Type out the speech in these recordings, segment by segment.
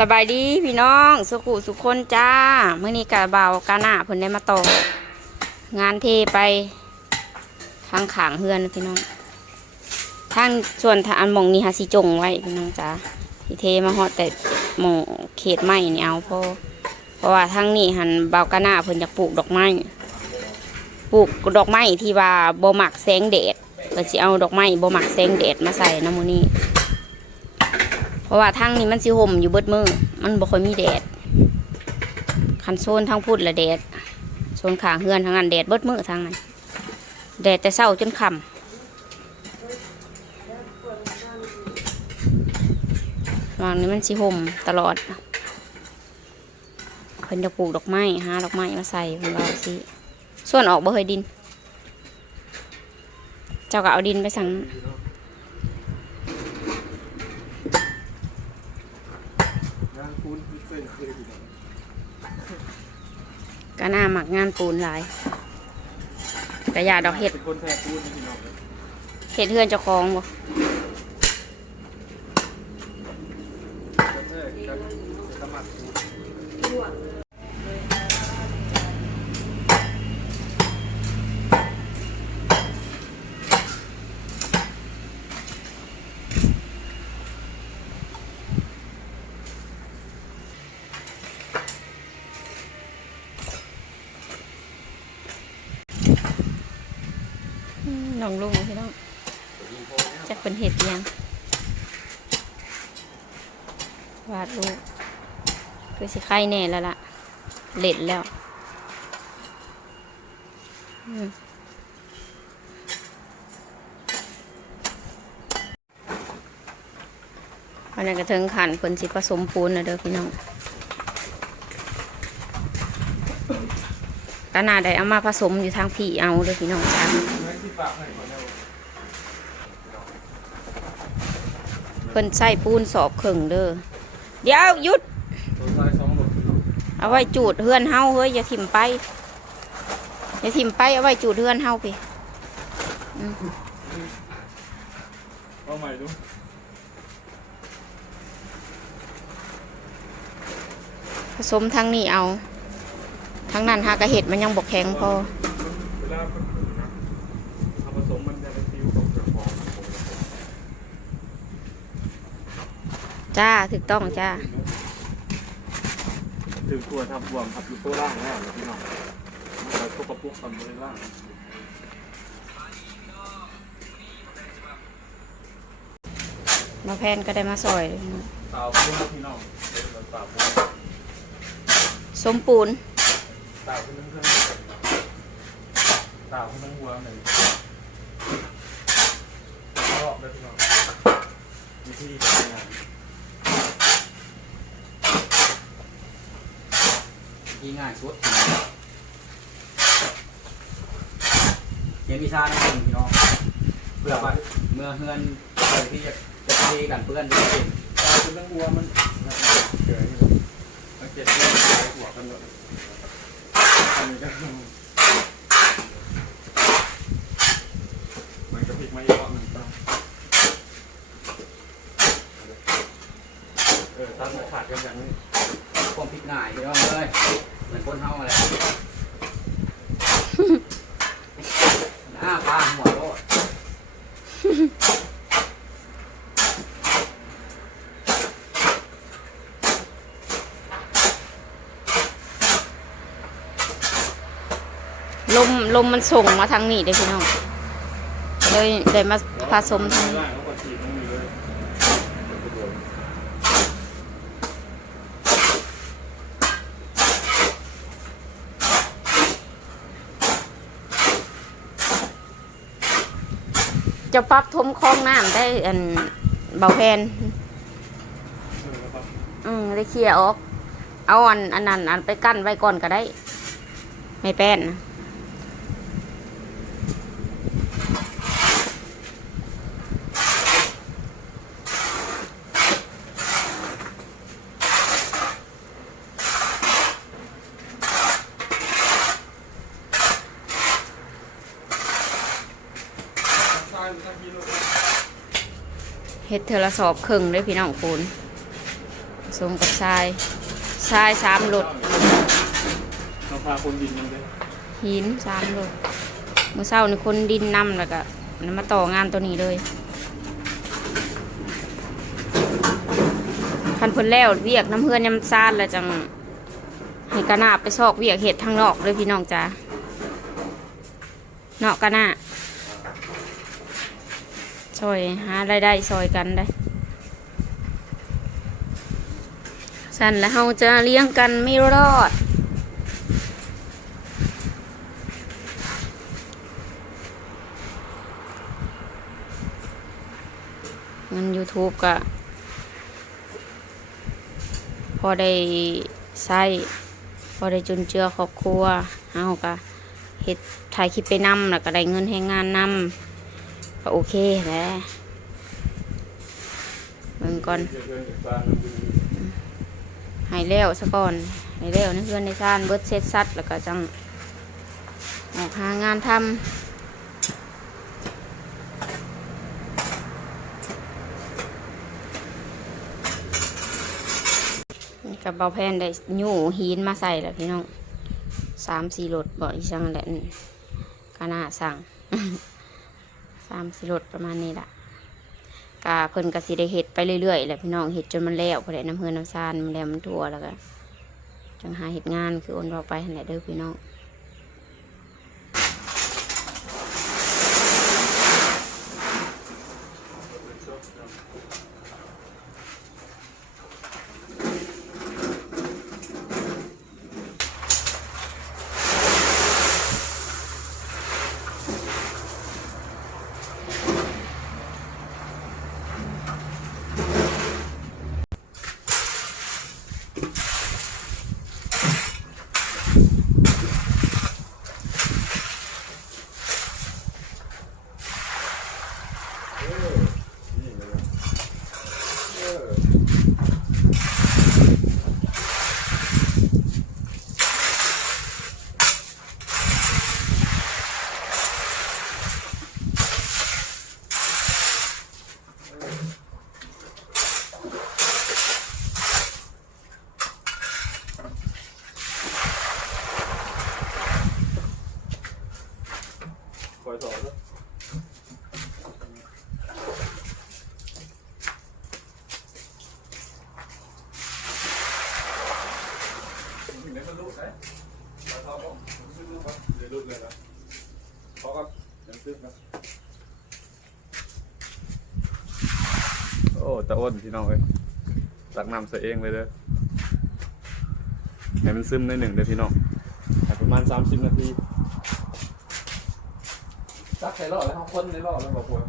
สบายดีพี่น้องสุขุสุขคนจ้าเมื่อนี้กะเบากาหน้าเพิ่นได้มาต่องานเทไปทางขางเฮือนพี่น้องทางส่วนทางอันหมองนี้ฮะสิจงไว้พี่น้องจ้าที่เทมาฮอดแต่หมองเขตไม้นี่เอาเพราะเพราะว่าทางนี้หันเบากาหน้าเพิ่นอยากปลูกดอกไม้ปลูกดอกไม้ที่ว่าบ่มักแสงแดดเพิ่นสิเอาดอกไม้บ่มักแสงแดดมาใส่น้ำมูนี่ ทางนี้มันสิห่มอยู่เบิดมือ มันบ่ค่อยมีแดด คันโซนทางพุดละแดด โซนขางเฮือนทางนั้นแดดเบิดมือทางนั้น แดดแต่เช้าจนค่ำวางนี้มันสิห่มตลอดเพิ่นจะปลูกดอกไม้หาดอกไม้มาใส่เพิ่นว่าสิส่วนออกบ่เคยดิน เจ้าก็เอาดินไปสั่งานปูนเคยเคยอยู่ ก็น่าหมักงานปูนหลายกระยาดอกเห็ดเห็ดเฮือนเจ้าของบ่ คนแท้กันสมัครปูน อืม น้องลุงพี่น้องจะเป็นเห็ดยังวาดรูปคือสิไข่แน่แล้วล่ะเล็ดแล้วอันนั้ก็ถึงขันเพิ่นสิผสมปูนนะเด้อพี่น้อง ก็น่าได้เอามาผสมอยู่ทางพี่เอาเด้อพี่น้องจ้าแม่ที่ฝากให้ก่อนนะเพิ่นใส่ปูนสอบเข่งเด้อเดี๋ยวหยุดตัวชายสองหลดพี่น้องเอาไว้จูดเฮือนเฮาเฮ้ยอย่าถิ่มไปอย่าถิ่มไปเอาไว้จูดเฮือนเฮาพี่อืมเอาใหม่ดูผสมทางนี้เอา ทางนั้นหากระเห็ดมันยังบกแข็งพอเวลาคนอื่นนะเอาผสมมันจะเป็นฟิวของกระป๋องจ้าถูกต้องจ้าถึงตัวทำบวมทับอยู่ตัวล่างแล้วนะพี่น้องมันจะทุกกระปุกทำบริล่างมาแพนก็ได้มาซอยสาวปูนนะพี่น้องเป็นสาวปูน สมปูนสาขึ้นทั้งเครื่องสาขึ้นทั้งหัวหนึ่งรอบได้พี่น้องวิธีการงานที่ง่ายสุดเรียนวิชานั่นเองพี่น้องเพื่อว่าเมื่อเฮือนเพื่อที่จะจะเทกันเพื่อนได้เก่ายเป็นตั้งวัวมันเกิดมันเจ็บที่หัวกันหมด นี่ก็มันก็พลิกมาอีกรอบหนึ่งต้งเออตั้งขาดกันอย่างนี้ความพลิกง่ายพี่น้องเลยเหมือนคนเฮาอะไรหน้าปลาหัวโลด ลมลมมันส่งมาทางนี้เด้พี่น้องเลยได้มาผสมทางนี้งจะปรับทมคลองน้ำได้อันเบาแพนอืมได้เคลียร์ออก เอาอันอันนั้นอันไปกั้นไว้ก่อนก็ได้ ไม่แป้นนะ ฮ็ดเทอละสอบครึ่งเลยพี่น้องปูนผสมกับทรายทรายสามรถเราพาคนดินมันเลยหินสามรถเมื่อเช้านี่คนดินนำแล้วก็นำมาต่องานตัวนี้เลยคันเพิ่นแล้วเวียกน้ำเพื่อนยำซานแล้วจังให้กะนาไปซอกเวียกเห็ดทางนอกเลยพี่น้องจ้านอกกะนา ซอยหารายได้ซอยกันได้สั่นแล้วเราจะเลี้ยงกันไม่รอด เงิน YouTube ก็พอได้ใช้พอได้จุนเจือครอบครัวเฮาก็เฮ็ดถ่ายคลิปไปนำแล้วก็ได้เงินให้งานนำ ก็โอเคแหละเบิ่งก่อนเพื่อนๆจากบ้านเราดูให้แล้วซะก่อนให้แล้วในเพื่อนในซ่านเบิดเสร็จสัดแล้วก็จังออกหางานทำกับเบาแพนได้ยู่หินมาใส่แล้วพี่น้องสามสี่รถบ่อีสังแหละนี่ก็น่าสั่งามสี่รถประมาณนี้ละกาเพิ่นกะสิได้เห็ดไปเรื่อยๆแหละพี่น้องเห็ดจนมันแล้วพอได้น้ำเฮือนน้ำซานมันแล้วมันทั่วแล้วก็จังหาเห็ดงานคือโอนเราไปหันแหละเด้อพี่น้อง นี่เลยเออ คอยสอนด้วยเดี๋ยวมันลุกนะมาทอก็ซื้ อลุกครับเดี๋ยวลุกเลยนะเขาก็ยังซื้อนะโอ้ตะอ้นพี่น้องเอ้ยตักน้ำใส่เองเลยเด้อให้มันซึมในหนึ่งเด้อพี่น้องให้ประมาณ 30 นาทีซักใส่รอดแล้วเขาคนในรอดแล้วบอกว่า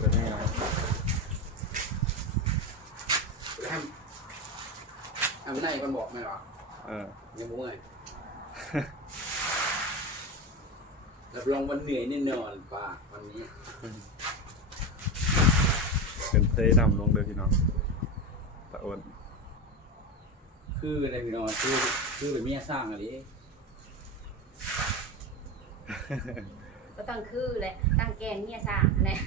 เป็นยังไงอันนี้มันบอกไหมหรอเออยังบ่เมื่อย รับรองวันเหนื่อยแน่นอนป้าวันนี้เป็นเทนำลงเลยพี่น้องตะโอนคืออะไรพี่น้องคือคือเป็นเมียสร้างอะไรก็ตั้งคือแหละตั้งแกนเมียสร้างแหละ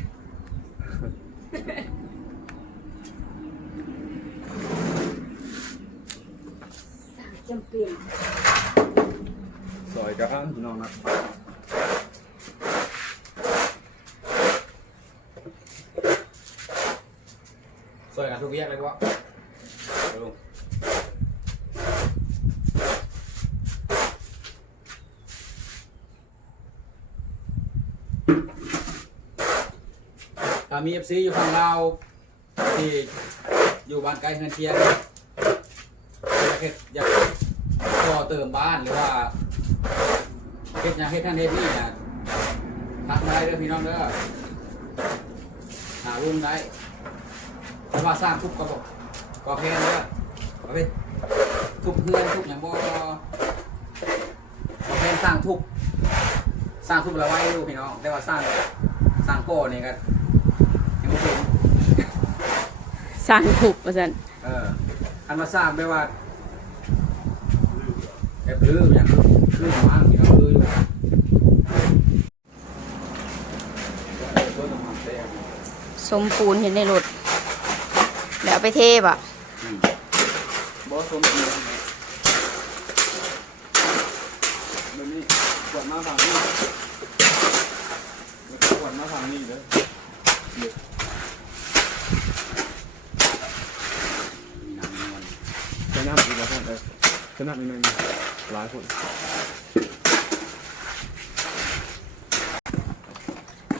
สร้างจำเป็นซอยกระอันพี่น้องนะ วยกันทุกเวียกเลยวะลุงถ้ามีเอฟซีอยู่ฝั่งเราวที่อยู่บ้านไกลเงินเทียนอยากเฮ็ดอยากต่อเติมบ้านหรือว่าเฮ็ดหยังเฮ็ดท่านเฮ็ดนี่นะทักมาได้เด้อพี่น้องเด้อหาลุงได้ ถ้าว่าสร้างทุบก็บอกก็แพงเลยเอาไปทุบเพื่อนทุบอย่างบ่ก็แพงสร้างทุบสร้างทุบละไว้อยู่พี่น้องแต่ว่าสร้างสร้างโป้นี่ก็ยังไม่ถึงสร้างถูกประจันเอออันมาสร้างไม่ว่าแบบลื้ออย่างลื้อมากพี่น้องลื้ออยู่ต้นมะขามแดงสมปูนเห็นในรถ แล้วเอาไปเทปอะอืมบอสสมบูรณ์แบบนี้กวดมาฝั่งนี้แล้วก็กวดมาฝั่งนี้เลยเด็กมีน้ำนวลใช้น้ำอีกแล้วคนเลยใช้น้ำอีกหนึ่งหลายคน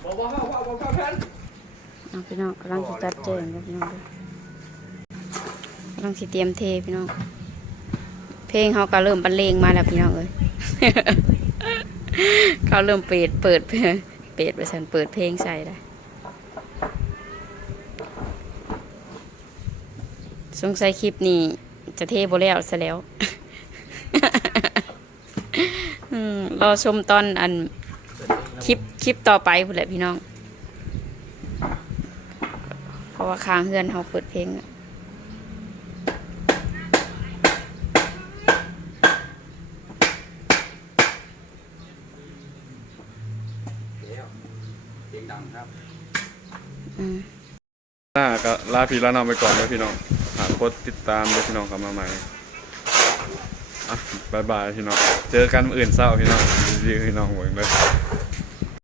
บอกว่าว่าว่าว่าแพน เอาพี่น้องกำลังสิจัดแจงแล้วพี่น้องเด้อกำลังสิเตรียมเทพี่น้อง เพลงเขาก็เริ่มบรรเลงมาแล้วพี่น้องเอ้ยเขาเริ่มเปิดเปิดเปิดไปสันเปิดเพลงใส่ได้สงสัยคลิปนี้จะเทโบแล้วซะแล้วรอชมตอนอันคลิปคลิปต่อไปพุ่นแหละพี่น้อง เพราะว่าค้างเฮือนเขาเปิดเพลงอะ เสียงดังครับอืมน่าก็ลาพี่ลาน้องไปก่อนเลยพี่น้องหากดติดตามด้วยพี่น้องกลับมาใหม่อะบายบายพี่น้องเจอกันมื้ออื่นเศร้าพี่น้องดีๆพี่น้องหวังเลย